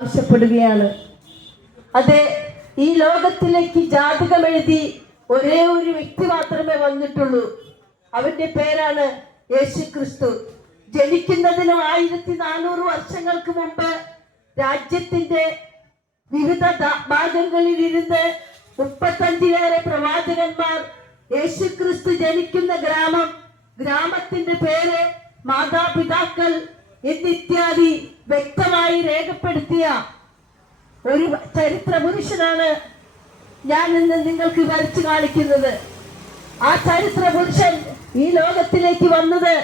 ആവശ്യപ്പെടുകയാണ്. അതെ, ഈ ലോകത്തിലേക്ക് ജാതകം എഴുതി ഒരേ ഒരു വ്യക്തി മാത്രമേ വന്നിട്ടുള്ളൂ. അവന്റെ പേരാണ് യേശു ക്രിസ്തു. ജനിക്കുന്നതിന് 1400 വർഷങ്ങൾക്ക് മുമ്പ് രാജ്യത്തിന്റെ വിവിധ ഭാഗങ്ങളിൽ ഇരുന്ന് 35-ലേറെ പ്രവാചകന്മാർ യേശു ക്രിസ്തു ജനിക്കുന്ന ഗ്രാമത്തിന്റെ പേര്, മാതാപിതാക്കൾ എന്നിത്യാദി വ്യക്തമായി രേഖപ്പെടുത്തിയ ഒരു ചരിത്ര പുരുഷനാണ് ഞാൻ ഇന്ന് നിങ്ങൾക്ക് വരച്ചു കാണിക്കുന്നത്. ആ ചരിത്ര പുരുഷൻ ഈ ലോകത്തിലേക്ക് വന്നത്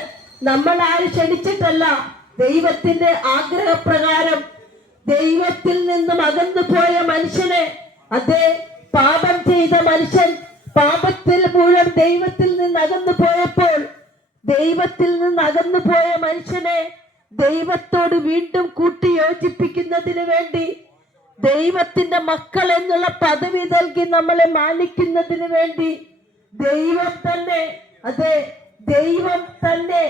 നമ്മൾ ആരും ക്ഷണിച്ചിട്ടല്ല. ദൈവത്തിന്റെ ആഗ്രഹപ്രകാരം ദൈവത്തിൽ നിന്നും അകന്നു പോയ മനുഷ്യനെ, അതേ പാപം ചെയ്ത മനുഷ്യൻ പാപത്തിൽ മൂലം ദൈവത്തിൽ നിന്ന് അകന്നു പോയപ്പോൾ, ദൈവത്തിൽ നിന്ന് അകന്നു പോയ മനുഷ്യനെ ദൈവത്തോട് വീണ്ടും കൂട്ടി യോജിപ്പിക്കുന്നതിന് വേണ്ടി ദൈവത്തിന്റെ മക്കൾ എന്നുള്ള പദവി നൽകി നമ്മളെ മാനിക്കുന്നതിന് വേണ്ടി ദൈവം തന്നെ, അതെ ദൈവം തന്നെ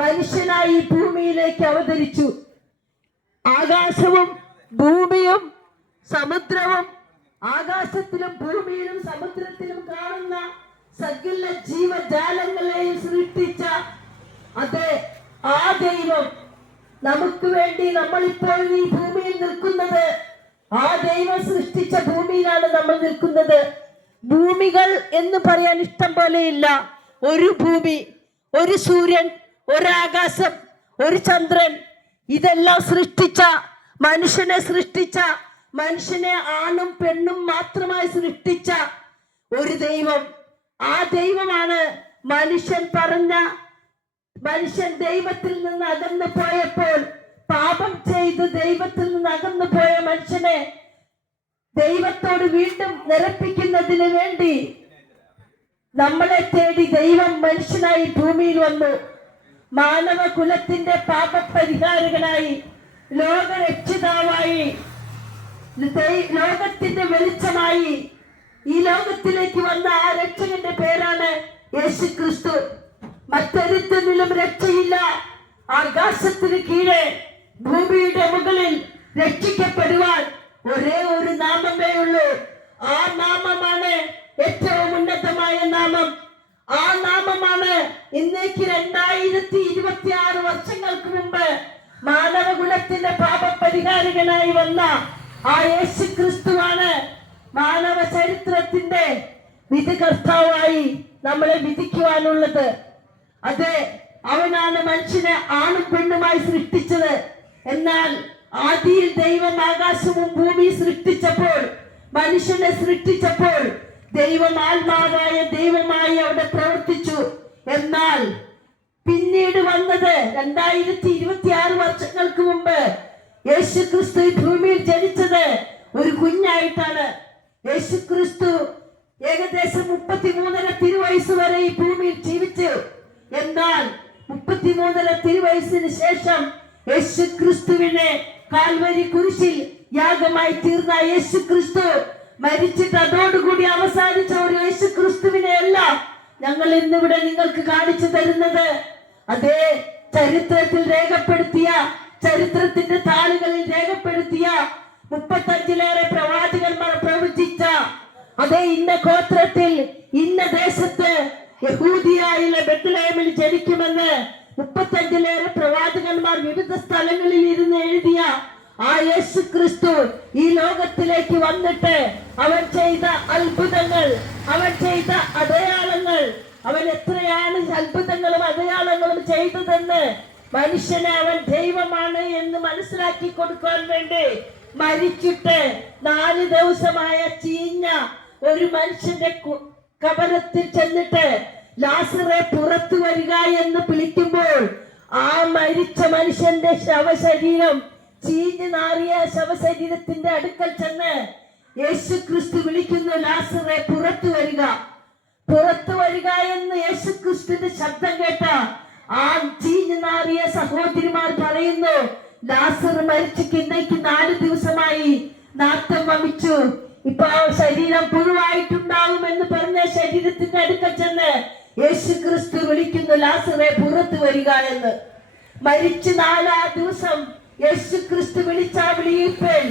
മനുഷ്യനായി ഭൂമിയിലേക്ക് അവതരിച്ചു. ആകാശവും ഭൂമിയും സമുദ്രവും, ആകാശത്തിലും ഭൂമിയിലും സമുദ്രത്തിലും കാണുന്ന സകല ജീവജാലങ്ങളെയും സൃഷ്ടിച്ച അതെ ആ ദൈവം നമുക്ക് വേണ്ടി നമ്മളിപ്പോൾ ഈ ഭൂമിയിൽ നിൽക്കുന്നത്, ആ ദൈവം സൃഷ്ടിച്ച ഭൂമിയിലാണ് നമ്മൾ നിൽക്കുന്നത്. ഭൂമികൾ എന്ന് പറയാൻ ഇഷ്ടം പോലെയില്ല. ഒരു ഭൂമി, ഒരു സൂര്യൻ, ഒരാകാശം, ഒരു ചന്ദ്രൻ, ഇതെല്ലാം സൃഷ്ടിച്ച മനുഷ്യനെ ആണും പെണ്ണും മാത്രമായി സൃഷ്ടിച്ച ഒരു ദൈവം. ആ ദൈവമാണ് മനുഷ്യൻ ദൈവത്തിൽ നിന്ന് അകന്നു പോയപ്പോൾ, പാപം ചെയ്ത് ദൈവത്തിൽ നിന്ന് അകന്നു പോയ മനുഷ്യനെ ദൈവത്തോട് വീണ്ടും നിരപ്പിക്കുന്നതിന് വേണ്ടി നമ്മളെ തേടി ദൈവം മനുഷ്യനായി ഭൂമിയിൽ വന്നു. മാനവ കുലത്തിന്റെ പാപപരിഹാരകനായി, ലോകരക്ഷിതാവായി, ലോകത്തിന്റെ വെളിച്ചമായി ഈ ലോകത്തിലേക്ക് വന്ന ആ രക്ഷകന്റെ പേരാണ് യേശു ക്രിസ്തു. മറ്റൊരുത്തനിലും രക്ഷയില്ല. ആകാശത്തിന് കീഴെ ഭൂമിയുടെ മുകളിൽ രക്ഷിക്കപ്പെടുവാൻ ഒരേ ഒരു നാമമേ ഉള്ളൂ. ആ നാമമാണ് ഏറ്റവും ഉന്നതമായ നാമം. ആ നാമമാണ് ഇന്നേക്ക് 2026 വർഷങ്ങൾക്ക് മുമ്പ് മാനവകുലത്തിന്റെ പാപപരിഹാരകനായി വന്ന ആ യേശു ക്രിസ്തുവാണ് മാനവ ചരിത്രത്തിന്റെ വിധികർത്താവായി നമ്മളെ വിധിക്കുവാനുള്ളത്. അതെ, അവനാണ് മനുഷ്യനെ ആണും പെണ്ണുമായി സൃഷ്ടിച്ചത്. എന്നാൽ ആദിയിൽ ദൈവം ആകാശവും ഭൂമി സൃഷ്ടിച്ചപ്പോൾ, മനുഷ്യനെ സൃഷ്ടിച്ചപ്പോൾ ദൈവം ആത്മാവായ ദൈവമായി അവിടെ പ്രവർത്തിച്ചു. എന്നാൽ പിന്നീട് വന്നത് 2026 വർഷങ്ങൾക്ക് മുമ്പ് യേശു ക്രിസ്തു ഈ ഭൂമിയിൽ ജനിച്ചത് ഒരു കുഞ്ഞായിട്ടാണ്. യേശു ക്രിസ്തു ഏകദേശം 33.5 തിരുവയസ്സ് വരെ ഈ ഭൂമിയിൽ ജീവിച്ചു. എന്നാൽ 33.5 തിരുവയസ്സിന് ശേഷം യേശു ക്രിസ്തുവിനെ കാൽവരി കുരിശിൽ യാഗമായി തീർന്ന യേശു ക്രിസ്തു മരിച്ചിട്ട് അതോടുകൂടി അവസാനിച്ച ഒരു യേശു ക്രിസ്തുവിനെ അല്ല ഞങ്ങൾ ഇന്നിവിടെ നിങ്ങൾക്ക് കാണിച്ചു തരുന്നത്. അതേ ചരിത്രത്തിൽ രേഖപ്പെടുത്തിയ, ചരിത്രത്തിന്റെ താളുകളിൽ രേഖപ്പെടുത്തിയ 35-ലേറെ പ്രവാചകന്മാർ പ്രവചിച്ച, അതേ ഇന്ന ഗോത്രത്തിൽ ഇന്ന ദേശത്ത് യഹൂദിയായിലെ ബെത്ലഹേമിൽ ജനിക്കുമെന്ന് 35-ലേറെ പ്രവാചകന്മാർ വിവിധ സ്ഥലങ്ങളിൽ ഇരുന്ന് എഴുതിയ ആ യേശു ക്രിസ്തു ഈ ലോകത്തിലേക്ക് വന്നിട്ട് അവൻ ചെയ്ത അത്ഭുതങ്ങൾ, അവൻ ചെയ്ത അടയാളങ്ങൾ, അവൻ എത്രയാണ് അത്ഭുതങ്ങളും അടയാളങ്ങളും ചെയ്തതെന്ന് മനുഷ്യനെ അവൻ ദൈവമാണ് എന്ന് മനസ്സിലാക്കി കൊടുക്കാൻ വേണ്ടി മരിച്ചിട്ട് 4 ദിവസമായ ചീഞ്ഞ ഒരു മനുഷ്യന്റെ കബറത്തിൽ ചെന്നിട്ട് ലാസറെ പുറത്തു വരിക എന്ന് വിളിക്കുമ്പോൾ ആ മരിച്ച മനുഷ്യന്റെ ശവശരീരം, ചീഞ്ഞു നാറിയ ശവശരീരത്തിന്റെ അടുക്കൽ ചെന്ന് യേശു ക്രിസ്തു വിളിക്കുന്നു, ലാസറെ പുറത്തു വരിക, പുറത്തു വരിക എന്ന് യേശു ക്രിസ്തുവിന്റെ ശബ്ദം കേട്ട ആ ചീഞ്ഞു നാറിയ സഹോദരിമാർ പറയുന്നു, ലാസർ മരിച്ചിട്ട് ഇന്നേക്ക് 4 ദിവസമായി, നാറ്റം വമിച്ചു, ഇപ്പൊ ശരീരം പുഴുവായിട്ടുണ്ടാവും എന്ന് പറഞ്ഞ ശരീരത്തിന്റെ അടുക്കൽ ചെന്ന് യേശു ക്രിസ്തു വിളിക്കുന്നു, ലാസറെ പുറത്തു വരിക എന്ന്. മരിച്ച് 4-ാം ദിവസം യേശു ക്രിസ്തു വിളിച്ച വിളിയിപ്പൻ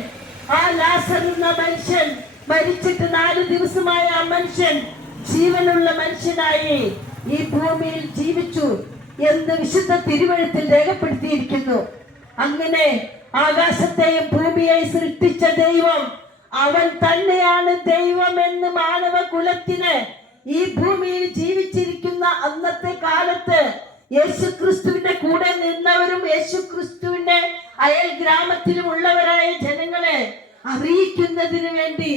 ആ ലാസർ എന്ന മനുഷ്യൻ മരിച്ചിട്ട് 4 ദിവസമായ ആ മനുഷ്യൻ ജീവനുള്ള മനുഷ്യനായി ഈ ഭൂമിയിൽ ജീവിച്ചു എന്ന് വിശുദ്ധ തിരുവെഴുത്തിൽ രേഖപ്പെടുത്തിയിരിക്കുന്നു. അങ്ങനെ ആകാശത്തെയും ഭൂമിയെയും സൃഷ്ടിച്ച ദൈവം അവൻ തന്നെയാണ് ദൈവം എന്ന് മാനവ കുലത്തിന് ഈ ഭൂമിയിൽ ജീവിച്ചിരിക്കുന്ന അന്നത്തെ കാലത്ത് യേശുക്രിസ്തുവിന്റെ കൂടെ നിന്നവരും യേശുക്രിസ്തുവിന്റെ അയൽ ഗ്രാമത്തിലും ഉള്ളവരായ ജനങ്ങളെ അറിയിക്കുന്നതിന് വേണ്ടി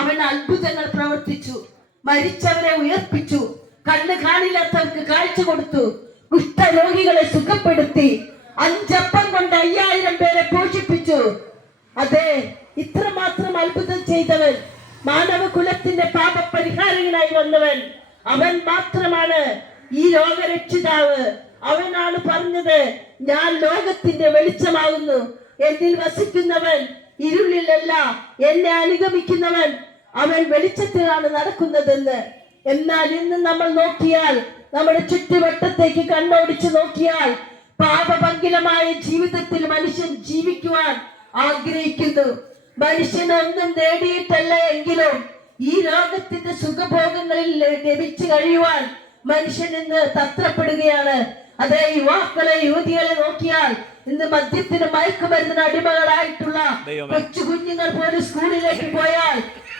അവൻ അത്ഭുതങ്ങൾ പ്രവർത്തിച്ചു. മരിച്ചവരെ ഉയർപ്പിച്ചു, കണ്ണ് കാണില്ലാത്തവർക്ക് കാഴ്ച കൊടുത്തു, കുഷ്ഠരോഗികളെ സുഖപ്പെടുത്തി, 5 അപ്പം കൊണ്ട് 5000 പേരെ പോഷിപ്പിച്ചു. അതെ, ഇത്രമാത്രം അത്ഭുതം ചെയ്തവൻ, മാനവ കുലത്തിന്റെ പാപപരിഹാരകനായി വന്നവൻ അവൻ മാത്രമാണ് ഈ ലോകരക്ഷിതാവ്. അവനാണ് പറഞ്ഞത്, ഞാൻ ലോകത്തിന്റെ വെളിച്ചമാകുന്നു, എന്നിൽ വസിക്കുന്നവൻ ഇരുളിലല്ല, എന്നെ അനുഗമിക്കുന്നവൻ അവൻ വെളിച്ചത്തിലാണ് നടക്കുന്നതെന്ന്. എന്നാൽ ഇന്ന് നമ്മൾ നോക്കിയാൽ, നമ്മുടെ ചുറ്റുവട്ടത്തേക്ക് കണ്ണോടിച്ചു നോക്കിയാൽ, പാപഭംഗിലമായ ജീവിതത്തിൽ മനുഷ്യൻ ജീവിക്കുവാൻ ആഗ്രഹിക്കുന്നു. മനുഷ്യനൊന്നും നേടിയിട്ടല്ല എങ്കിലും ഈ ലോകത്തിന്റെ സുഖഭോഗങ്ങളിൽ ലഭിച്ചു കഴിയുവാൻ മനുഷ്യൻ ഇന്ന് തത്രപ്പെടുകയാണ്. അതേ, യുവാക്കളെ യുവതികളെ നോക്കിയാൽ ഇന്ന് മദ്യത്തിന് മയക്കുമരുന്നിന് അടിമകളായിട്ടുള്ള കൊച്ചു കുഞ്ഞുങ്ങൾ പോലും സ്കൂളിലേക്ക് പോയാൽ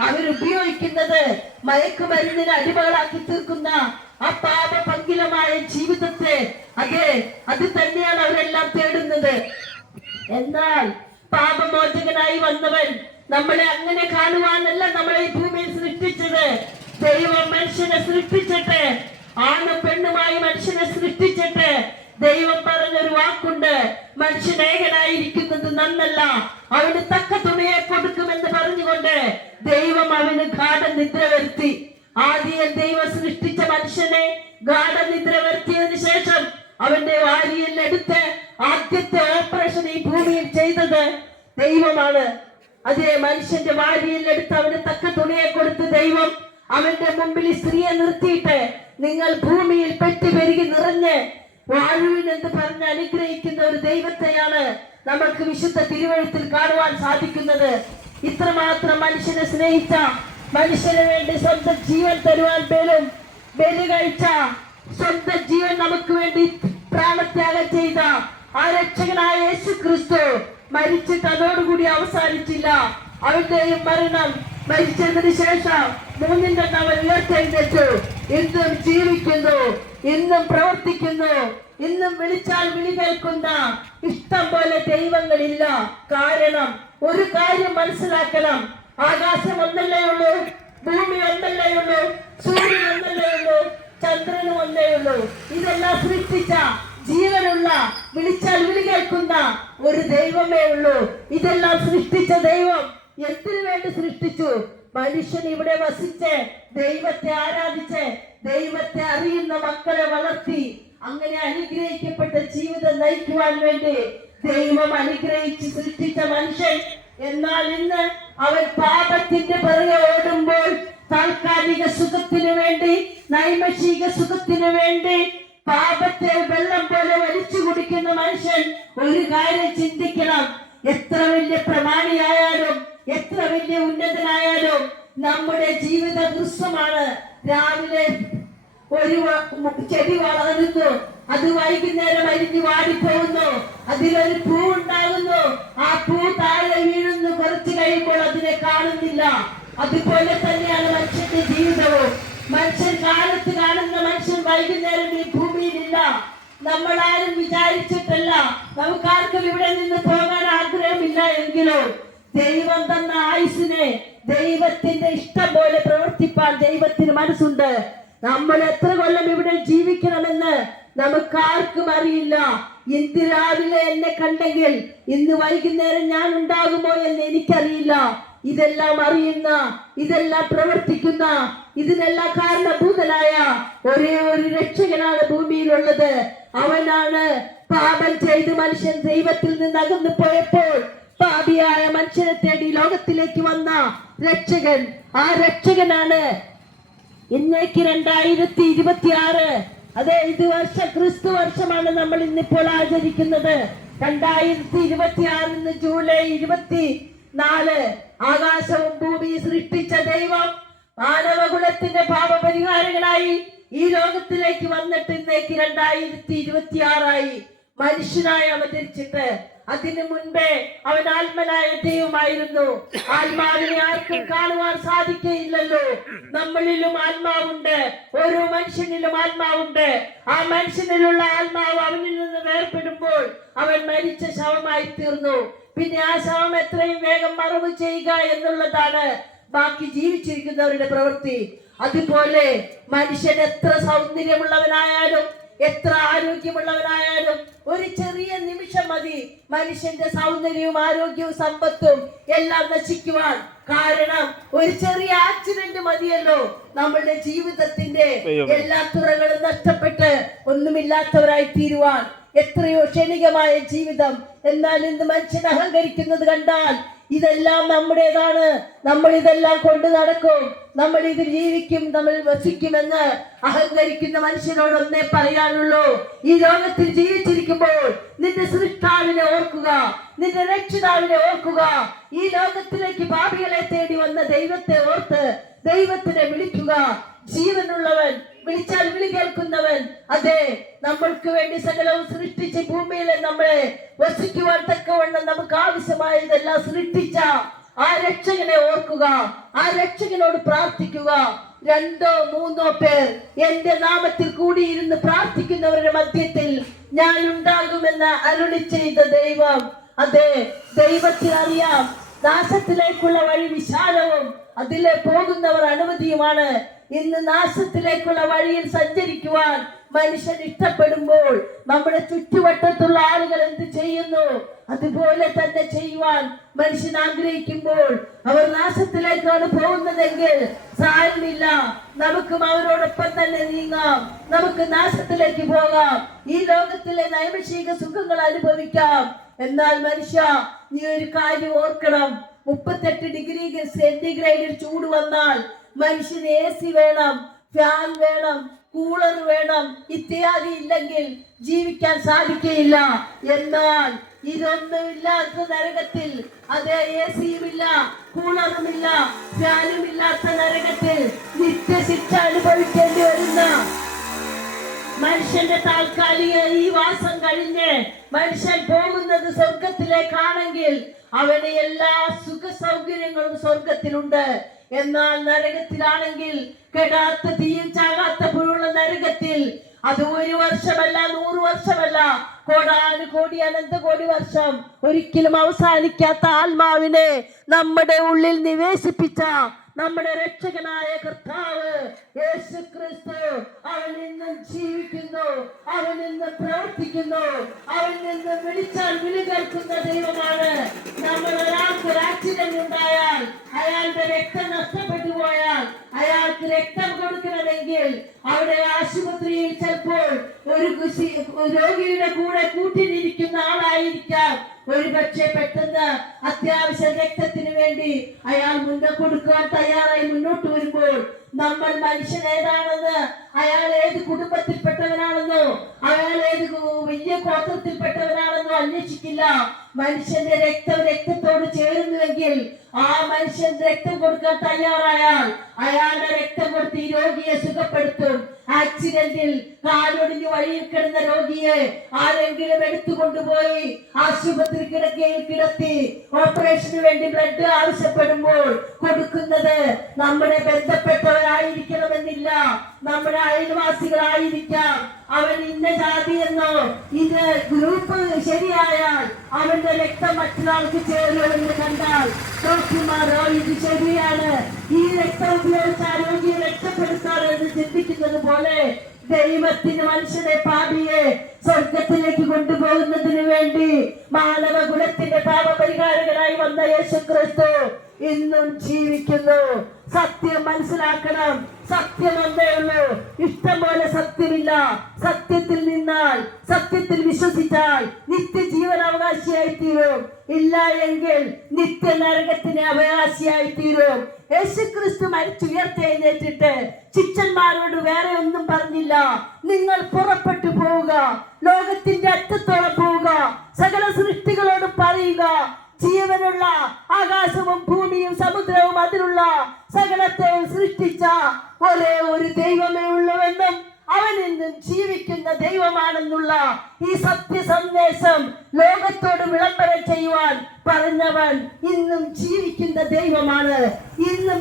അവരുപയോഗിക്കുന്നത് മയക്കുമരുന്നിന് അടിമകളാക്കി തീർക്കുന്ന ആ പാപപങ്കിലമായ ജീവിതത്തെ, അതെ, അത് തന്നെയാണ് അവരെല്ലാം തേടുന്നത്. എന്നാൽ പാപമോചകനായി വന്നവൻ നമ്മളെ അങ്ങനെ കാണുവാനല്ല നമ്മളെ ഈ ഭൂമിയിൽ സൃഷ്ടിച്ചത്. ദൈവം മനുഷ്യനെ സൃഷ്ടിച്ചിട്ട്, ആണും പെണ്ണുമായി മനുഷ്യനെ സൃഷ്ടിച്ചിട്ട് ദൈവം പറഞ്ഞൊരു വാക്കുണ്ട്, മനുഷ്യൻ ഏകനായിരിക്കുന്നത് നന്നല്ല, അവന് തക്ക തുണയെ കൊടുക്കുമെന്ന് പറഞ്ഞുകൊണ്ട് ദൈവം അവന് ഗാഢനിദ്ര വരുത്തി. ആദ്യം ദൈവം സൃഷ്ടിച്ച മനുഷ്യനെ ഗാഢനിദ്ര വരുത്തിയതിനു ശേഷം അവന്റെ വാരിയിൽ എടുത്ത് ആദ്യത്തെ ഓപ്പറേഷൻ ഈ ഭൂമിയിൽ ചെയ്തത് ദൈവമാണ്. അതേ, മനുഷ്യന്റെ വാരിയിൽ എടുത്ത് അവന് തക്ക തുണിയെ കൊടുത്ത് ദൈവം അവന്റെ മുമ്പിൽ സ്ത്രീയെ നിർത്തിയിട്ട്, നിങ്ങൾ ഭൂമിയിൽ പെറ്റി പെരുകി നിറഞ്ഞ് വാഴുവിനെന്ന് പറഞ്ഞ് അനുഗ്രഹിക്കുന്ന ഒരു ദൈവത്തെയാണ് നമുക്ക് വിശുദ്ധ തിരുവെഴുത്തിൽ കാണുവാൻ സാധിക്കുന്നത്. ഇത്രമാത്രം മനുഷ്യനെ സ്നേഹിച്ച, മനുഷ്യന് വേണ്ടി സ്വന്തം ജീവൻ തരുവാൻ പോലും ബലി കഴിച്ച, സ്വന്തം ജീവൻ നമുക്ക് വേണ്ടി പ്രാണത്യാഗം ചെയ്ത ആ രക്ഷകനായ യേശു ക്രിസ്തു മരിച്ചിട്ട് അതോടുകൂടി അവസാനിച്ചില്ല. അവന്റെയും മരണം മരിച്ചതിന് ശേഷം 3-ന്റെ അവൻ ഉയർത്തെഴുന്നേറ്റു. ഇന്നും ജീവിക്കുന്നു, ഇന്നും പ്രവർത്തിക്കുന്നു, ഇന്നും വിളിച്ചാൽ വിളി കേൾക്കുന്ന ഇഷ്ടം പോലെ ദൈവങ്ങളില്ല. കാരണം ഒരു കാര്യം മനസ്സിലാക്കണം, ആകാശം ഒന്നല്ലേ ഉള്ളൂ, ഭൂമി ഒന്നല്ലേ ഉള്ളൂ, സൂര്യൻ ഒന്നല്ലേ ഉള്ളൂ, ചന്ദ്രനും ഒന്നേ ഉള്ളൂ. ഇതെല്ലാം സൃഷ്ടിച്ച, ജീവനുള്ള, വിളിച്ചാൽ വിളി കേൾക്കുന്ന ഒരു ദൈവമേ ഉള്ളൂ. ഇതെല്ലാം സൃഷ്ടിച്ച ദൈവം എന്തിനു വേണ്ടി സൃഷ്ടിച്ചു? മനുഷ്യൻ ഇവിടെ വസിച്ച് ദൈവത്തെ ആരാധിച്ച് ദൈവത്തെ അറിയുന്ന മക്കളെ വളർത്തി അങ്ങനെ അനുഗ്രഹിക്കപ്പെട്ട ജീവിതം നയിക്കുവാൻ വേണ്ടി ദൈവം അനുഗ്രഹിച്ച് സൃഷ്ടിച്ച മനുഷ്യൻ. എന്നാൽ ഇന്ന് അവൻ പാപത്തിന്റെ പിറകെ ഓടുമ്പോൾ താൽക്കാലിക സുഖത്തിന് വേണ്ടി, നൈമിഷിക സുഖത്തിന് വേണ്ടി പാപത്തെ വെള്ളം പോലെ വലിച്ചു കുടിക്കുന്ന മനുഷ്യൻ ഒരു കാര്യം ചിന്തിക്കണം. എത്ര വലിയ പ്രമാണിയായാലും, എത്ര വലിയ ഉന്നതനായാലും നമ്മുടെ ജീവിത ദൃശ്യമാണ്. രാവിലെ ഒരു ചെടി വളരുന്നു, അത് വൈകുന്നേരം അരിഞ്ഞു വാടിപ്പോകുന്നു, അതിലൊരു പൂ ഉണ്ടാകുന്നു, ആ പൂ താഴെ വീഴുന്നു, കുറച്ച് കഴിയുമ്പോൾ അതിനെ കാണുന്നില്ല. അതുപോലെ തന്നെയാണ് മനുഷ്യന്റെ ജീവിതവും. മനുഷ്യൻ കാലത്ത് കാണുന്ന മനുഷ്യൻ വൈകുന്നേരം ഈ ഭൂമിയിലില്ല. നമ്മളാരും വിചാരിച്ചിട്ടല്ല, നമുക്കാർക്കും ഇവിടെ നിന്ന് പോകാൻ ആഗ്രഹമില്ല എങ്കിലും ദൈവം തന്ന ആയുസിനെ ദൈവത്തിന്റെ ഇഷ്ടം പോലെ പ്രവർത്തിപ്പാൻ ദൈവത്തിന് മനസ്സുണ്ട്. നമ്മൾ എത്ര കൊല്ലം ഇവിടെ ജീവിക്കണമെന്ന് നമുക്കാർക്കും അറിയില്ല. ഇന്ന് രാവിലെ എന്നെ കണ്ടെങ്കിൽ ഇന്ന് വൈകുന്നേരം ഞാൻ ഉണ്ടാകുമോ എന്ന് എനിക്കറിയില്ല. ഇതെല്ലാം അറിയുന്ന, ഇതെല്ലാം പ്രവർത്തിക്കുന്ന, ഇതിനെല്ലാം കാരണഭൂതനായ ഒരേ ഒരു രക്ഷകനാണ് ഭൂമിയിലുള്ളത്. അവനാണ് പാപം ചെയ്ത് മനുഷ്യൻ ദൈവത്തിൽ നിന്ന് അകന്നു പോയപ്പോൾ പാപിയായ മനുഷ്യനെ തേടി ലോകത്തിലേക്ക് വന്ന രക്ഷകൻ. ആ രക്ഷകനാണ് ഇന്നേക്ക് 2026. അതെ, ഇത് വർഷം ക്രിസ്തു വർഷമാണ് നമ്മൾ ഇന്നിപ്പോൾ ആചരിക്കുന്നത്. 2026 ജൂലൈ 24 ആകാശവും ഭൂമിയും സൃഷ്ടിച്ച ദൈവം മാനവകുലത്തിന്റെ പാപപരിഹാരങ്ങളായി ഈ ലോകത്തിലേക്ക് വന്നിട്ട് ഇന്നേക്ക് 2026 മനുഷ്യനായി അവതരിച്ചിട്ട് അതിനു മുൻപേ അവൻ ആത്മനായ ദൈവമായിരുന്നു. ആത്മാവിനെ ആർക്കും കാണുവാൻ സാധിക്കയില്ലല്ലോ. നമ്മളിലും ആത്മാവുണ്ട്, ഓരോ മനുഷ്യനിലും ആത്മാവുണ്ട്. ആ മനുഷ്യനിലുള്ള ആത്മാവ് അവനിൽ നിന്ന് വേർപെടുമ്പോൾ അവൻ മരിച്ച ശവമായി തീർന്നു. പിന്നെ ആ ശവം എത്രയും വേഗം മറവ് ചെയ്യുക എന്നുള്ളതാണ് ബാക്കി ജീവിച്ചിരിക്കുന്നവരുടെ പ്രവൃത്തി. അതുപോലെ മനുഷ്യൻ എത്ര സൗന്ദര്യമുള്ളവനായാലും എത്ര ആരോഗ്യമുള്ളവനായാലും ഒരു ചെറിയ നിമിഷം മതി മനുഷ്യന്റെ സൗന്ദര്യവും ആരോഗ്യവും സമ്പത്തും എല്ലാം നശിക്കുവാൻ. കാരണം ഒരു ചെറിയ ആക്സിഡന്റ് മതിയല്ലോ നമ്മളുടെ ജീവിതത്തിന്റെ എല്ലാ തുറകളും നഷ്ടപ്പെട്ട് ഒന്നുമില്ലാത്തവരായി തീരുവാൻ. എത്രയോ ക്ഷണികമായ ജീവിതം, എന്നാൽ ഇന്ന് മനുഷ്യൻ അഹങ്കരിക്കുന്നത് കണ്ടാൽ ഇതെല്ലാം നമ്മുടേതാണ്, നമ്മൾ ഇതെല്ലാം കൊണ്ട് നടക്കും, നമ്മൾ ഇതിൽ ജീവിക്കും, നമ്മൾ വസിക്കുമെന്ന് അഹങ്കരിക്കുന്ന മനുഷ്യനോട് ഒന്നേ പറയാനുള്ളൂ. ഈ ലോകത്തിൽ ജീവിച്ചിരിക്കുമ്പോൾ നിന്റെ സൃഷ്ടാവിനെ ഓർക്കുക, നിന്റെ രക്ഷിതാവിനെ ഓർക്കുക. ഈ ലോകത്തിലേക്ക് പാപികളെ തേടി വന്ന ദൈവത്തെ ഓർത്ത് ദൈവത്തിനെ വിളിക്കുക. ജീവനുള്ളവൻ, വിളിച്ചാൽ വിളി കേൾക്കുന്നവൻ, അതെ, നമ്മൾക്ക് വേണ്ടി സകലവും സൃഷ്ടിച്ച് ഭൂമിയിലെ നമ്മളെ വസിക്കുവാൻ തക്കവണ്ണം നമുക്ക് ആവശ്യമായതെല്ലാം സൃഷ്ടിച്ച ആ രക്ഷകനെ ഓർക്കുക, ആ രക്ഷകനോട് പ്രാർത്ഥിക്കുക. 2-3 പേർ എന്റെ നാമത്തിൽ കൂടിയിരുന്ന് പ്രാർത്ഥിക്കുന്നവരുടെ മധ്യത്തിൽ ഞാൻ ഉണ്ടാകുമെന്ന് അരുളി ചെയ്ത ദൈവം, അതെ, ദൈവത്തിന് അറിയാം നാശത്തിലേക്കുള്ള വഴി വിശാലവും അതിലെ പോകുന്നവർ അനവധിയുമാണ്. ഇന്ന് നാശത്തിലേക്കുള്ള വഴിയിൽ സഞ്ചരിക്കുവാൻ മനുഷ്യൻ ഇഷ്ടപ്പെടുമ്പോൾ നമ്മുടെ ചുറ്റുവട്ടത്തുള്ള ആളുകൾ എന്ത് ചെയ്യുന്നു അതുപോലെ തന്നെ ചെയ്യുവാൻ മനുഷ്യൻ ആഗ്രഹിക്കുമ്പോൾ അവർ നാശത്തിലേക്കാണ് പോകുന്നതെങ്കിൽ സാരമില്ല, നമുക്കും അവരോടൊപ്പം തന്നെ നീങ്ങാം, നമുക്ക് നാശത്തിലേക്ക് പോകാം, ഈ ലോകത്തിലെ നൈമിഷിക സുഖങ്ങൾ അനുഭവിക്കാം. എന്നാൽ മനുഷ്യ, നീ ഒരു കാര്യം ഓർക്കണം, 38 ഡിഗ്രി സെന്റിഗ്രേഡിൽ ചൂട് വന്നാൽ മനുഷ്യന് AC വേണം, ഫാൻ വേണം, കൂളർ വേണം, ഇത്യാദി ഇല്ലെങ്കിൽ ജീവിക്കാൻ സാധിക്കുകയില്ല. എന്നാൽ ഇതൊന്നുമില്ലാത്ത നരകത്തിൽ, അതേ, AC-യുമില്ല, കൂളറുമില്ല, ഫാനും ഇല്ലാത്ത നരകത്തിൽ നിത്യശിക്ഷ അനുഭവിക്കേണ്ടി വരുന്ന മനുഷ്യന്റെ താൽക്കാലിക ഈ വാസം കഴിഞ്ഞ് മനുഷ്യൻ പോകുന്നത് സ്വർഗത്തിലേക്കാണെങ്കിൽ അവന് എല്ലാ സുഖ സൗകര്യങ്ങളും സ്വർഗത്തിലുണ്ട്. എന്നാൽ നരകത്തിലാണെങ്കിൽ കെടാത്ത തീയും ചാകാത്ത പുഴുള്ള നരകത്തിൽ അത് 1 വർഷമല്ല, 100 വർഷമല്ല, കോടാനുകോടി അനന്തകോടി വർഷം ഒരിക്കലും അവസാനിക്കാത്ത ആത്മാവിനെ നമ്മുടെ ഉള്ളിൽ നിവേശിപ്പിച്ച നമ്മുടെ രക്ഷകനായ കർത്താവ് യേശു ക്രിസ്തു, അവൻ ഇന്നും ജീവിക്കുന്നു, അവൻ ഇന്നും പ്രവർത്തിക്കുന്നു, അവൻ ഇന്നും വിളിച്ചാൽ വിളി കേൾക്കുന്ന ദൈവമാണ്. നമ്മൾ ഒരാൾക്ക് ഒരു ആക്സിഡന്റ് ഉണ്ടായാൽ, അയാളുടെ രക്തം നഷ്ടപ്പെട്ടു പോയാൽ അയാൾക്ക് രക്തം കൊടുക്കണമെങ്കിൽ അവിടെ ആശുപത്രിയിൽ ചിലപ്പോൾ ഒരു രോഗിയുടെ കൂടെ കൂട്ടിനിരിക്കുന്ന ആളായിരിക്കാം. ഒരു പക്ഷേ പെട്ടെന്ന് അത്യാവശ്യം രക്തത്തിന് വേണ്ടി അയാൾ മുന്നേ കൊടുക്കുവാൻ തയ്യാറായി മുന്നോട്ട് വരുമ്പോൾ നമ്മൾ മനുഷ്യൻ ഏതാണെന്ന്, അയാൾ ഏത് കുടുംബത്തിൽപ്പെട്ടവനാണെന്നോ അയാൾ ഏത് വലിയ ഗോത്രത്തിൽപ്പെട്ടവനാണെന്നോ അന്വേഷിക്കില്ല. മനുഷ്യന്റെ രക്തത്തോട് ചേരുന്നുവെങ്കിൽ ആ മനുഷ്യൻ രക്തം കൊടുക്കാൻ തയ്യാറായാൽ അയാളുടെ രക്തം കൊടുത്ത് ഈ രോഗിയെ സുഖപ്പെടുത്തും. ആക്സിഡന്റിൽ കാലൊടിഞ്ഞ് വഴിയിൽ കിടന്ന രോഗിയെ ആരെങ്കിലും എടുത്തുകൊണ്ടുപോയി ആശുപത്രി കിടക്കയിൽ കിടത്തി ഓപ്പറേഷന് വേണ്ടി ബ്ലഡ് ആവശ്യപ്പെടുമ്പോൾ കൊടുക്കുന്നത് നമ്മുടെ ബന്ധപ്പെട്ടവരായിരിക്കണമെന്നില്ല, നമ്മുടെ അയൽവാസികളായിരിക്കാം. അവൻ ഇന്ന ജാതി എന്നോ ഇത് ഗ്രൂപ്പ് ശരിയായാൽ അവന്റെ രക്തം മറ്റൊരാൾക്ക് ചേരുമെന്ന് കണ്ടാൽ ഡോക്ടർമാരോ ഇത് ശരിയാണ്, ഈ രക്തം ഉപയോഗിച്ച് ആരോഗ്യം രക്ഷപ്പെടുത്താമെന്ന് ചിന്തിക്കുന്നത് പോലെ ദൈവത്തിന് മനുഷ്യനെ പാപിയെ സ്വർഗത്തിലേക്ക് കൊണ്ടുപോകുന്നതിന് വേണ്ടി മാനവകുലത്തിന്റെ പാപപരിഹാരകനായി വന്ന യേശു ക്രിസ്തു ഇന്നും ജീവിക്കുന്നു. സത്യം മനസ്സിലാക്കണം, സത്യം ഒന്നേ ഉള്ളൂ, ഇഷ്ടം പോലെ സത്യമില്ല. സത്യത്തിൽ നിന്നാൽ, സത്യത്തിൽ വിശ്വസിച്ചാൽ നിത്യജീവൻ അവകാശിയായി തീരും, ഇല്ല എങ്കിൽ നിത്യ നരകത്തിന് അവകാശിയായി തീരും. യേശുക്രിസ്തു മരിച്ചുയർത്തെഴുന്നേറ്റിട്ട് ശിഷ്യന്മാരോട് വേറെ ഒന്നും പറഞ്ഞില്ല. നിങ്ങൾ പുറപ്പെട്ടു പോവുക, ലോകത്തിന്റെ അറ്റത്തോളം പോവുക, സകല സൃഷ്ടികളോടും പറയുക, ജീവനുള്ള ആകാശവും ഭൂമിയും സമുദ്രവും അതിലുള്ള സകലത്തെയും സൃഷ്ടിച്ച ഒരേ ഒരു ദൈവമേ ഉള്ളുവെന്നും അവൻ ഇന്നും ജീവിക്കുന്ന ദൈവമാണെന്നുള്ള ഈ സത്യ സന്ദേശം ലോകത്തോട് വിളംബരം ചെയ്യുവാൻ പറഞ്ഞവൻ ഇന്നും ജീവിക്കുന്ന ദൈവമാണ്. ഇന്നും